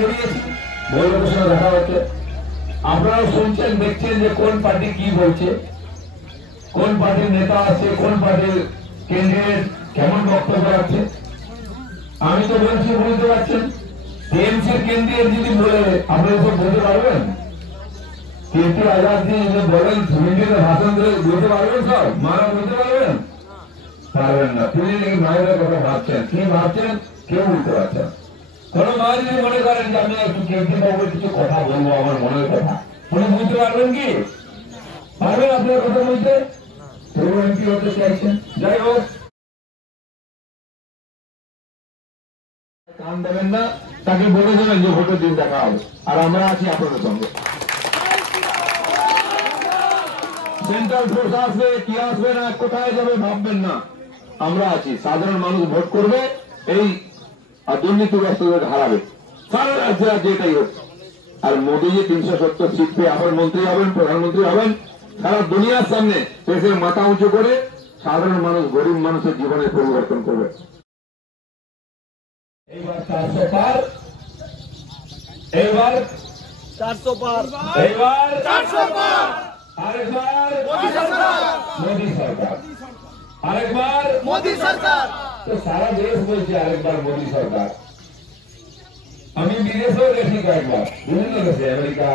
বেরিয়েছি, বৈঠকের সঙ্গে দেখা হচ্ছে। আপনারাও শুনছেন, দেখছেন যে কোন পার্টি কি বলছে, কোন পার্টির নেতা আছে, কোন পার্টির ক্যান্ডিডেট কেমন বক্তব্য রাখছে। আমি তো বলছি, বুঝতে পারছেন, টিএমসির ক্যান্ডিডেট যদি বলে আপনারা সব বলতে পারবেন? কীর্তি আজাদ যদি বলেন মিডিয়াতে ভাষণ দিয়ে বলতে পারবেন? সব মারা বলতে পারবেন? পারবেন না। তিনি নাকি মায়ের কথা ভাবছেন, কি ভাবছেন কেউ বলতে পারছেন। কোন মা যদি মনে করেন যে আমি একটু কীর্তি বাবুর কিছু কথা বলবো, আমার মনের কথা, উনি বুঝতে পারবেন কি? পারবেন আপনার কথা বলতে? তবু এমপি হতে চাইছেন। যাই হোক, কান দেবেন না, তাকে বলে দেবেন যে ভোটের দিন দেখা হবে, আর আমরা আছি আপনাদের সঙ্গে। সেন্ট্রাল ফোর্স আসবে কি আসবে না, কোথায় যাবে ভাববেন না, আমরা আছি। সাধারণ মানুষ ভোট করবে, এই দুর্নীতিগ্রস্তদের হারাবে সারা রাজ্যে, রাজ্যে এটাই হচ্ছে। আর মোদীজি 370 সিট পেয়ে আবার মন্ত্রী হবেন, প্রধানমন্ত্রী হবেন, সারা দুনিয়ার সামনে দেশের মাথা উঁচু করে সাধারণ মানুষ, গরিব মানুষের জীবনের পরিবর্তন করবে। এইবার 400 পার, এইবার 400 পার, এইবার 400 পার, আরেকবার মোদী সরকার, মোদী সরকার, আরেকবার মোদী সরকার। তো সারা দেশ বলছে আরেকবার মোদী সরকার। আমি বিদেশেও দেখি কয়েকবার, বিভিন্ন দেশে, আমেরিকা,